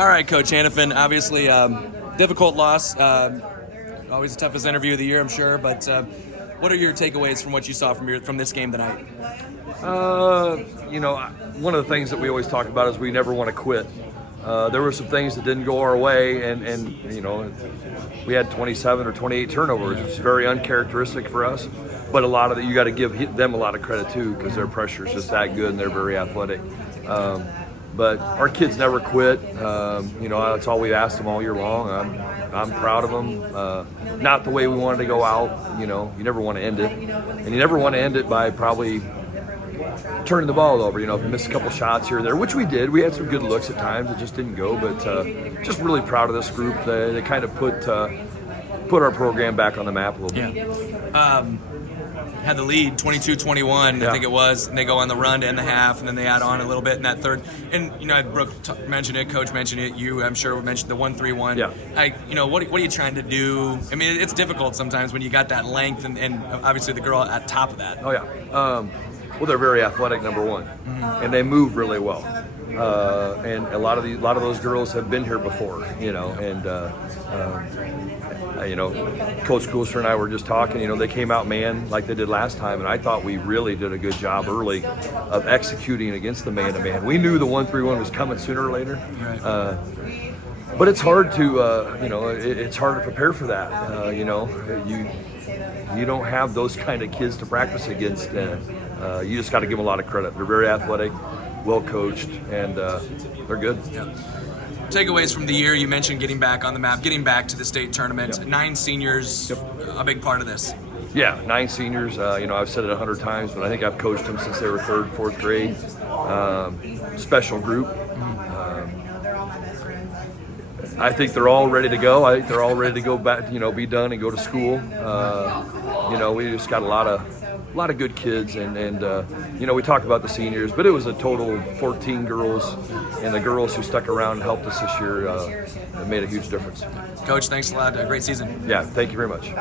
All right, Coach Hannafin, obviously difficult loss. Always the toughest interview of the year, I'm sure. But what are your takeaways from what you saw from this game tonight? One of the things that we always talk about is we never want to quit. There were some things that didn't go our way, and we had 27 or 28 turnovers, which is very uncharacteristic for us. But a lot of that, you got to give them a lot of credit too, because their pressure is just that good and they're very athletic. But our kids never quit. That's all we asked them all year long. I'm proud of them. Not the way we wanted to go out. You never want to end it, and you never want to end it by probably turning the ball over. If we missed a couple shots here or there, which we did. We had some good looks at times. It just didn't go. But just really proud of this group. They kind of put our program back on the map a little bit. Yeah. Had the lead 22-21, I think it was, and they go on the run to end the half, and then they add on a little bit in that third. And Brooke mentioned it, Coach mentioned it, you I'm sure mentioned the 1-3-1. Yeah. What are you trying to do? I mean, it's difficult sometimes when you got that length, and obviously the girl at top of that. Oh yeah. Well, they're very athletic, number one, and they move really well. And a lot of those girls have been here before, Coach Coolster and I were just talking, they came out man like they did last time, and I thought we really did a good job early of executing against the man-to-man. We knew the 1-3-1 was coming sooner or later. Right. But it's hard to, it's hard to prepare for that. You don't have those kind of kids to practice against. You just got to give them a lot of credit. They're very athletic, well coached, and they're good. Yeah. Takeaways from the year, you mentioned getting back on the map, getting back to the state tournament. Yep. 9 seniors, a big part of this. Yeah, 9 seniors. I've said it 100 times, but I think I've coached them since they were 3rd, 4th grade. Special group. I think they're all ready to go. I think they're all ready to go back, be done and go to school. We just got a lot of good kids, and we talk about the seniors, but it was a total of 14 girls, and the girls who stuck around and helped us this year made a huge difference. Coach, thanks a lot. A great season. Yeah, thank you very much.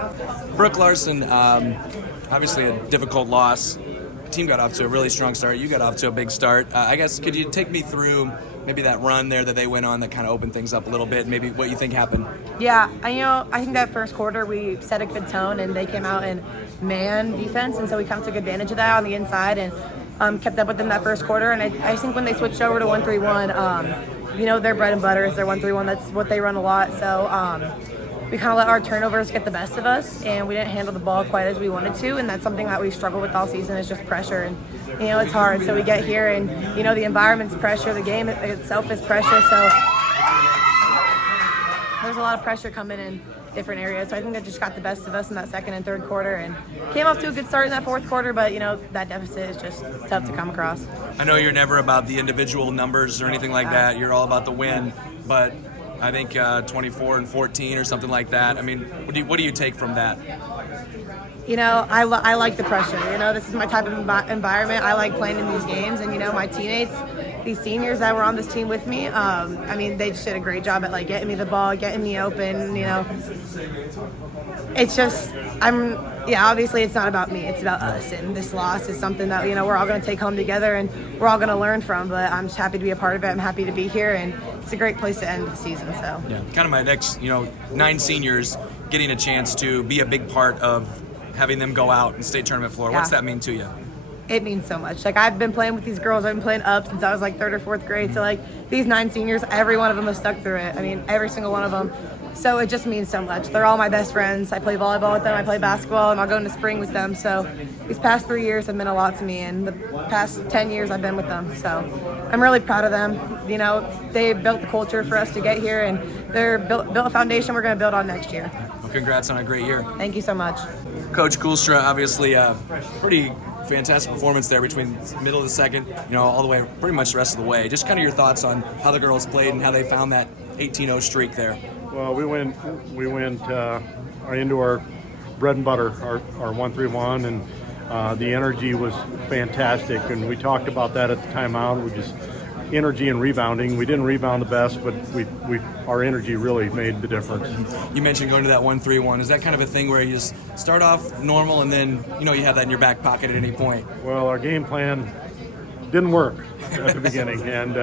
Brooke Larson, obviously a difficult loss. The team got off to a really strong start. You got off to a big start. I guess, could you take me through maybe that run there that they went on that kind of opened things up a little bit, maybe what you think happened? Yeah, I think that first quarter we set a good tone, and they came out and man defense, and so we kind of took advantage of that on the inside and kept up with them that first quarter. And I think when they switched over to 1-3-1, their bread and butter is their 1-3-1. That's what they run a lot. So we kind of let our turnovers get the best of us, and we didn't handle the ball quite as we wanted to. And that's something that we struggle with all season, is just pressure. And it's hard. So we get here, and the environment's pressure, the game itself is pressure. So there's a lot of pressure coming in different areas. So I think that just got the best of us in that second and third quarter, and came off to a good start in that fourth quarter, but that deficit is just tough to come across. I know you're never about the individual numbers or anything like that. You're all about the win, but I think 24-14 or something like that. I mean, what do you take from that? I like the pressure. This is my type of environment. I like playing in these games, and my teammates, these seniors that were on this team with me, they just did a great job at getting me the ball, getting me open. It's just obviously it's not about me, it's about us, and this loss is something that we're all going to take home together, and we're all going to learn from. But I'm just happy to be a part of it. I'm happy to be here, and it's a great place to end the season. So yeah, kind of my next 9 seniors getting a chance to be a big part of having them go out and state tournament floor. What's that mean to you? It means so much. I've been playing with these girls. I've been playing up since I was 3rd or 4th grade. So these 9 seniors, every one of them has stuck through it. Every single one of them. So it just means so much. They're all my best friends. I play volleyball with them. I play basketball, and I'll go into spring with them. So these past 3 years have meant a lot to me, and the past 10 years I've been with them. So I'm really proud of them. They built the culture for us to get here, and they're built a foundation we're going to build on next year. Well, congrats on a great year. Thank you so much. Coach Coolstra, obviously pretty fantastic performance there between middle of the second, all the way, pretty much the rest of the way. Just kind of your thoughts on how the girls played and how they found that 18-0 streak there. Well, we went into our bread and butter, our 1-3-1, and the energy was fantastic. And we talked about that at the timeout. We just energy and rebounding. We didn't rebound the best, but our energy really made the difference. You mentioned going to that 1-3-1. Is that kind of a thing where you just start off normal and then you have that in your back pocket at any point? Well, our game plan didn't work at the beginning, and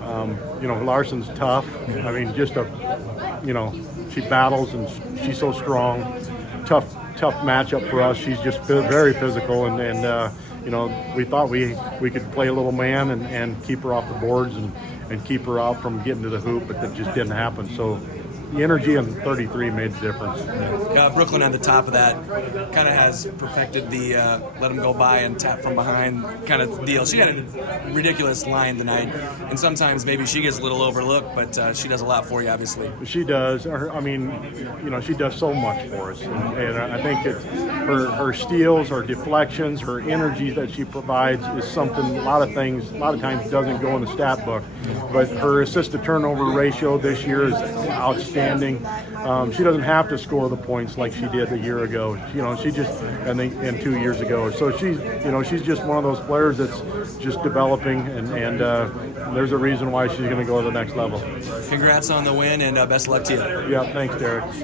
Larson's tough. I mean, she battles and she's so strong. Tough matchup for us. She's just very physical, and we thought we could play a little man and keep her off the boards and keep her out from getting to the hoop, but that just didn't happen. So the energy in 33 made the difference. Brooklyn on the top of that kind of has perfected the let them go by and tap from behind kind of deal. She had a ridiculous line tonight, and sometimes maybe she gets a little overlooked, but she does a lot for you, obviously. She does. She does so much for us, and I think her steals, her deflections, her energy that she provides is something a lot of times doesn't go in the stat book. But her assist to turnover ratio this year is outstanding. She doesn't have to score the points like she did a year ago. She just and 2 years ago. So she's just one of those players that's just developing, and there's a reason why she's going to go to the next level. Congrats on the win, and best of luck to you. Yeah, thanks, Derek.